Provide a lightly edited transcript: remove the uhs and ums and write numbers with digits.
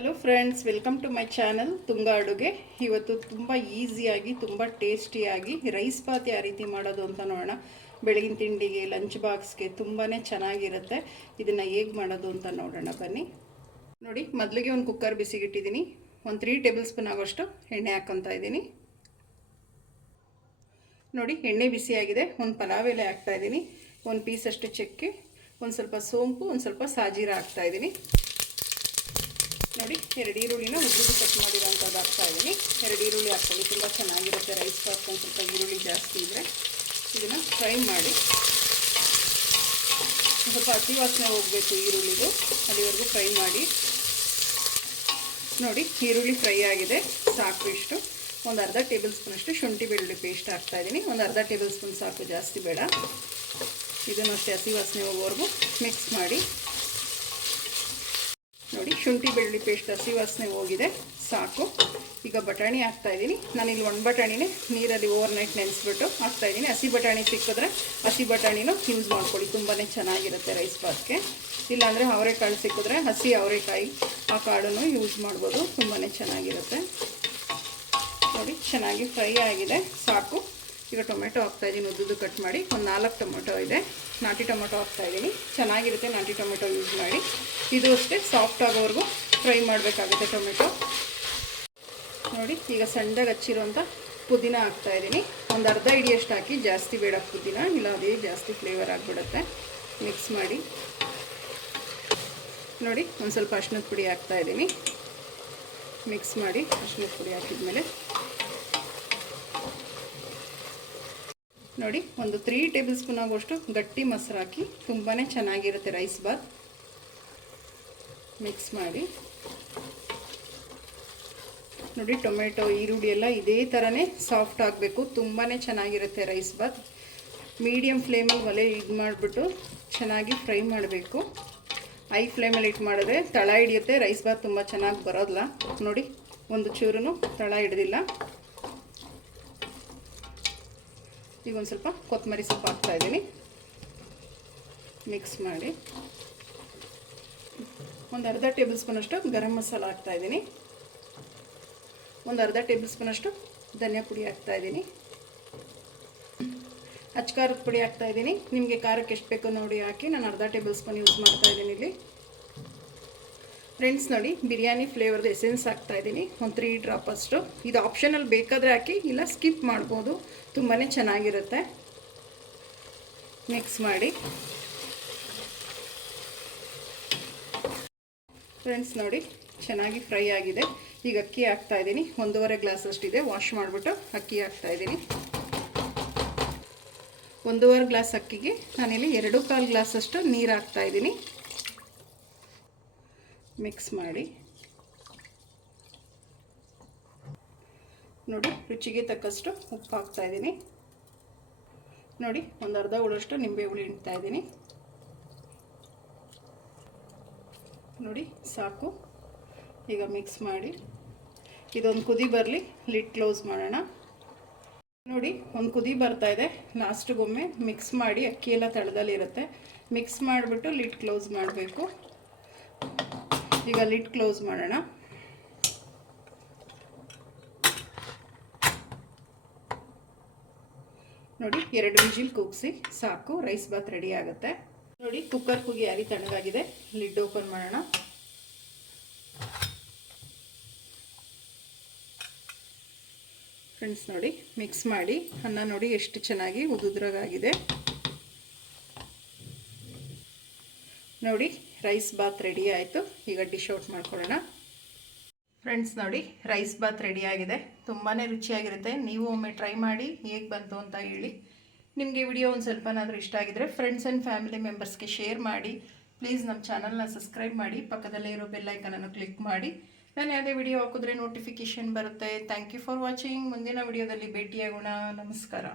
Hello friends, welcome to my channel Tunga Adige. ಇವತ್ತು ತುಂಬ ಈಸಿಯಾಗಿ ತುಂಬ ಟೇಸ್ಟಿಯಾಗಿ ರೈಸ್ ಬಾತ್ ಯಾವ ರೀತಿ ಮಾಡೋದು ಅಂತ ನೋಡೋಣ. ಬೆಳಗಿನ ತಿಂಡಿಗೆ, ಲಂಚ್ ಬಾಕ್ಸ್ಗೆ ತುಂಬಾ ಚೆನ್ನಾಗಿರುತ್ತೆ. ಇದನ್ನು ಹೇಗೆ ಮಾಡೋದು ಅಂತ ನೋಡೋಣ ಬನ್ನಿ. ನೋಡಿ, ಮೊದಲಿಗೆ ಒಂದು ಕುಕ್ಕರ್ ಬಿಸಿಗಿಟ್ಟಿದ್ದೀನಿ. ಒಂದು 3 ಟೇಬಲ್ ಸ್ಪೂನ್ ಆಗೋಷ್ಟು ಎಣ್ಣೆ ಹಾಕ್ಕೊತಾ ಇದ್ದೀನಿ. ನೋಡಿ, ಎಣ್ಣೆ ಬಿಸಿಯಾಗಿದೆ. ಒಂದು ಪಲಾವ್ ಎಲೆ ಹಾಕ್ತಾಯಿದ್ದೀನಿ, ಒಂದು ಪೀಸಷ್ಟು ಚಕ್ಕೆ, ಒಂದು ಸ್ವಲ್ಪ ಸೋಂಪು, ಒಂದು ಸ್ವಲ್ಪ ಸಾಜೀರ ಹಾಕ್ತಾಯಿದ್ದೀನಿ. ನೋಡಿ, 2 ಈರುಳ್ಳಿನ ಉದ್ದುದ್ದು ಕಟ್ ಮಾಡಿರೋಂಥದ್ದು ಹಾಕ್ತಾಯಿದ್ದೀನಿ. 2 ಈರುಳ್ಳಿ ಹಾಕ್ಕೊಳ್ಳಿ, ತುಂಬ ಚೆನ್ನಾಗಿರುತ್ತೆ ರೈಸ್ ಬಾತ್. ಒಂದು ಸ್ವಲ್ಪ ಈರುಳ್ಳಿ ಜಾಸ್ತಿ ಇದ್ದರೆ ಇದನ್ನು ಫ್ರೈ ಮಾಡಿ. ಸ್ವಲ್ಪ ಹಸಿ ವಾಸನೆ ಹೋಗಬೇಕು ಈರುಳ್ಳಿದು, ಅಲ್ಲಿವರೆಗೂ ಫ್ರೈ ಮಾಡಿ. ನೋಡಿ, ಈರುಳ್ಳಿ ಫ್ರೈ ಆಗಿದೆ, ಸಾಕು ಇಷ್ಟು. ಒಂದು ಅರ್ಧ ಟೇಬಲ್ ಸ್ಪೂನಷ್ಟು ಶುಂಠಿ ಬೆಳ್ಳುಳ್ಳಿ ಪೇಸ್ಟ್ ಹಾಕ್ತಾಯಿದ್ದೀನಿ. ಒಂದು ಅರ್ಧ ಟೇಬಲ್ ಸ್ಪೂನ್ ಸಾಕು, ಜಾಸ್ತಿ ಬೇಡ. ಇದನ್ನು ಅಷ್ಟೇ ಹಸಿ ವಾಸನೆ ಹೋಗೋವರೆಗೂ ಮಿಕ್ಸ್ ಮಾಡಿ. ನೋಡಿ, ಶುಂಠಿ ಬೆಳ್ಳುಳ್ಳಿ ಪೇಸ್ಟ್ ಹಸಿ ವಾಸನೆ ಹೋಗಿದೆ, ಸಾಕು. ಈಗ ಬಟಾಣಿ ಹಾಕ್ತಾಯಿದ್ದೀನಿ. ನಾನಿಲ್ಲಿ 1 ಬಟಾಣಿನೇ ನೀರಲ್ಲಿ ಓವರ್ನೈಟ್ ನೆನೆಸ್ಬಿಟ್ಟು ಹಾಕ್ತಾಯಿದ್ದೀನಿ. ಹಸಿ ಬಟಾಣಿ ಸಿಕ್ಕಿದ್ರೆ ಹಸಿ ಬಟಾಣಿನೂ ಯೂಸ್ ಮಾಡ್ಕೊಳ್ಳಿ, ತುಂಬಾ ಚೆನ್ನಾಗಿರುತ್ತೆ ರೈಸ್ ಬಾತ್ಗೆ. ಇಲ್ಲಾಂದರೆ ಅವರೆಕಾಳು ಸಿಕ್ಕಿದ್ರೆ ಹಸಿ ಅವರೆಕಾಯಿ ಆ ಕಾಳನ್ನು ಯೂಸ್ ಮಾಡ್ಬೋದು, ತುಂಬಾ ಚೆನ್ನಾಗಿರುತ್ತೆ. ನೋಡಿ, ಚೆನ್ನಾಗಿ ಫ್ರೈ ಆಗಿದೆ, ಸಾಕು. ಈಗ ಟೊಮೆಟೊ ಹಾಕ್ತಾಯಿದ್ದೀನಿ, ಉದ್ದುದ್ದು ಕಟ್ ಮಾಡಿ. ಒಂದು 4 ಟೊಮೆಟೊ ಇದೆ, ನಾಟಿ ಟೊಮೆಟೊ ಹಾಕ್ತಾಯಿದ್ದೀನಿ. ಚೆನ್ನಾಗಿರುತ್ತೆ ನಾಟಿ ಟೊಮೆಟೊ ಯೂಸ್ ಮಾಡಿ. ಇದು ಅಷ್ಟೇ ಸಾಫ್ಟ್ ಆಗೋವರೆಗೂ ಫ್ರೈ ಮಾಡಬೇಕಾಗುತ್ತೆ ಟೊಮೆಟೊ. ನೋಡಿ, ಈಗ ಸಣ್ಣದಾಗಿ ಹಚ್ಚಿರೋಂಥ ಪುದೀನ ಹಾಕ್ತಾಯಿದ್ದೀನಿ. ಒಂದು ಅರ್ಧ ಹಿಡಿಯಷ್ಟು ಹಾಕಿ, ಜಾಸ್ತಿ ಬೇಡ ಪುದೀನ, ಇಲ್ಲ ಅದೇ ಜಾಸ್ತಿ ಫ್ಲೇವರ್ ಆಗಿಬಿಡುತ್ತೆ. ಮಿಕ್ಸ್ ಮಾಡಿ. ನೋಡಿ, ಒಂದು ಸ್ವಲ್ಪ ಅರಿಶಿನದ ಪುಡಿ ಹಾಕ್ತಾಯಿದ್ದೀನಿ. ಮಿಕ್ಸ್ ಮಾಡಿ. ಅರಿಶಿನದ ಪುಡಿ ಹಾಕಿದ್ಮೇಲೆ ನೋಡಿ, ಒಂದು 3 ಟೇಬಲ್ ಸ್ಪೂನ್ ಆಗೋಷ್ಟು ಗಟ್ಟಿ ಮೊಸರು ಹಾಕಿ, ತುಂಬಾ ಚೆನ್ನಾಗಿರುತ್ತೆ ರೈಸ್ ಬಾತ್. ಮಿಕ್ಸ್ ಮಾಡಿ. ನೋಡಿ, ಟೊಮೆಟೊ ಈರುಳ್ಳಿ ಎಲ್ಲ ಇದೇ ಥರನೇ ಸಾಫ್ಟ್ ಆಗಬೇಕು, ತುಂಬಾ ಚೆನ್ನಾಗಿರುತ್ತೆ ರೈಸ್ ಬಾತ್. ಮೀಡಿಯಮ್ ಫ್ಲೇಮಲ್ಲಿ ಒಲೆ ಇದು ಮಾಡಿಬಿಟ್ಟು ಚೆನ್ನಾಗಿ ಫ್ರೈ ಮಾಡಬೇಕು. ಹೈ ಫ್ಲೇಮಲ್ಲಿ ಇಟ್ಟು ಮಾಡಿದ್ರೆ ತಳ ಹಿಡಿಯುತ್ತೆ, ರೈಸ್ ಬಾತ್ ತುಂಬ ಚೆನ್ನಾಗಿ ಬರೋದಿಲ್ಲ. ನೋಡಿ, ಒಂದು ಚೂರು ತಳ ಹಿಡ್ದಿಲ್ಲ. ಈಗ ಒಂದು ಸ್ವಲ್ಪ ಕೊತ್ತಂಬರಿ ಸೊಪ್ಪು ಹಾಕ್ತಾಯಿದ್ದೀನಿ. ಮಿಕ್ಸ್ ಮಾಡಿ. ಒಂದು ಅರ್ಧ ಟೇಬಲ್ ಸ್ಪೂನಷ್ಟು ಗರಂ ಮಸಾಲ ಹಾಕ್ತಾಯಿದ್ದೀನಿ. ಒಂದು ಅರ್ಧ ಟೇಬಲ್ ಸ್ಪೂನಷ್ಟು ಧನಿಯಾ ಪುಡಿ ಹಾಕ್ತಾಯಿದ್ದೀನಿ. ಅಚ್ಚ ಖಾರದ ಪುಡಿ ಹಾಕ್ತಾಯಿದ್ದೀನಿ. ನಿಮಗೆ ಖಾರಕ್ಕೆ ಎಷ್ಟು ಬೇಕೋ ನೋಡಿ ಹಾಕಿ. ನಾನು ಅರ್ಧ ಟೇಬಲ್ ಸ್ಪೂನ್ ಯೂಸ್ ಮಾಡ್ತಾಯಿದ್ದೀನಿ ಇಲ್ಲಿ. ಫ್ರೆಂಡ್ಸ್, ನೋಡಿ, ಬಿರಿಯಾನಿ ಫ್ಲೇವರ್ದು ಎಸೆನ್ಸ್ ಹಾಕ್ತಾಯಿದ್ದೀನಿ, ಒಂದು 3 ಡ್ರಾಪ್ ಅಷ್ಟು. ಇದು ಆಪ್ಷನಲ್, ಬೇಕಾದರೆ ಹಾಕಿ, ಇಲ್ಲ ಸ್ಕಿಪ್ ಮಾಡ್ಬೋದು, ತುಂಬಾ ಚೆನ್ನಾಗಿರುತ್ತೆ. ಮಿಕ್ಸ್ ಮಾಡಿ. ಫ್ರೆಂಡ್ಸ್, ನೋಡಿ, ಚೆನ್ನಾಗಿ ಫ್ರೈ ಆಗಿದೆ. ಈಗ ಅಕ್ಕಿ ಹಾಕ್ತಾಯಿದ್ದೀನಿ. 1.5 ಗ್ಲಾಸ್ ಅಷ್ಟಿದೆ, ವಾಶ್ ಮಾಡಿಬಿಟ್ಟು ಅಕ್ಕಿ ಹಾಕ್ತಾಯಿದ್ದೀನಿ. 1.5 ಗ್ಲಾಸ್ ಅಕ್ಕಿಗೆ ನಾನಿಲ್ಲಿ 2.25 ಗ್ಲಾಸ್ ಅಷ್ಟು ನೀರು ಹಾಕ್ತಾಯಿದ್ದೀನಿ. ಮಿಕ್ಸ್ ಮಾಡಿ. ನೋಡಿ, ರುಚಿಗೆ ತಕ್ಕಷ್ಟು ಉಪ್ಪು ಹಾಕ್ತಾಯಿದ್ದೀನಿ. ನೋಡಿ, ಒಂದು ಅರ್ಧ ಹುಳಷ್ಟು ನಿಂಬೆ ಹುಳಿ ಇಡ್ತಾಯಿದ್ದೀನಿ. ನೋಡಿ, ಸಾಕು. ಈಗ ಮಿಕ್ಸ್ ಮಾಡಿ. ಇದೊಂದು ಕುದಿ ಬರಲಿ, ಲಿಡ್ ಕ್ಲೋಸ್ ಮಾಡೋಣ. ನೋಡಿ, ಒಂದು ಕುದಿ ಬರ್ತಾಯಿದೆ. ಲಾಸ್ಟಿಗೊಮ್ಮೆ ಮಿಕ್ಸ್ ಮಾಡಿ. ಅಕ್ಕಿ ಎಲ್ಲ ತಳದಲ್ಲಿರುತ್ತೆ. ಮಿಕ್ಸ್ ಮಾಡಿಬಿಟ್ಟು ಲಿಡ್ ಕ್ಲೋಸ್ ಮಾಡಬೇಕು. ಈಗ ಲಿಡ್ ಕ್ಲೋಸ್ ಮಾಡೋಣ. ನೋಡಿ, 2 ವಿಜಿಲ್ ಕೂಗಿಸಿ, ಸಾಕು. ರೈಸ್ ಬಾತ್ ರೆಡಿ ಆಗುತ್ತೆ. ನೋಡಿ, ಕುಕ್ಕರ್ ಕೂಗಿ ಆಗಿ ತಣ್ಣಗಾಗಿದೆ. ಲಿಡ್ ಓಪನ್ ಮಾಡೋಣ. ಫ್ರೆಂಡ್ಸ್, ನೋಡಿ, ಮಿಕ್ಸ್ ಮಾಡಿ. ಅನ್ನ ನೋಡಿ ಎಷ್ಟು ಚೆನ್ನಾಗಿ ಉದುದ್ರಾಗಿದೆ. ನೋಡಿ, ರೈಸ್ ಬಾತ್ ರೆಡಿ ಆಯಿತು. ಈಗ ಡಿಶ್ ಔಟ್ ಮಾಡ್ಕೊಳ್ಳೋಣ. ಫ್ರೆಂಡ್ಸ್, ನೋಡಿ, ರೈಸ್ ಬಾತ್ ರೆಡಿ ಆಗಿದೆ. ತುಂಬಾ ರುಚಿಯಾಗಿರುತ್ತೆ. ನೀವು ಒಮ್ಮೆ ಟ್ರೈ ಮಾಡಿ, ಹೇಗೆ ಬಂತು ಅಂತ ಹೇಳಿ. ನಿಮಗೆ ವಿಡಿಯೋ ಒಂದು ಸ್ವಲ್ಪನಾದರೂ ಇಷ್ಟ ಆಗಿದ್ರೆ ಫ್ರೆಂಡ್ಸ್ ಆ್ಯಂಡ್ ಫ್ಯಾಮಿಲಿ ಮೆಂಬರ್ಸ್ಗೆ ಶೇರ್ ಮಾಡಿ. ಪ್ಲೀಸ್ ನಮ್ಮ ಚಾನಲ್ನ ಸಬ್ಸ್ಕ್ರೈಬ್ ಮಾಡಿ, ಪಕ್ಕದಲ್ಲೇ ಇರೋ ಬೆಲ್ ಐಕನನ್ನು ಕ್ಲಿಕ್ ಮಾಡಿ. ನಾನು ಯಾವುದೇ ವಿಡಿಯೋ ಹಾಕಿದ್ರೆ ನೋಟಿಫಿಕೇಷನ್ ಬರುತ್ತೆ. Thank you for watching. ಮುಂದಿನ ವಿಡಿಯೋದಲ್ಲಿ ಭೇಟಿಯಾಗೋಣ. ನಮಸ್ಕಾರ.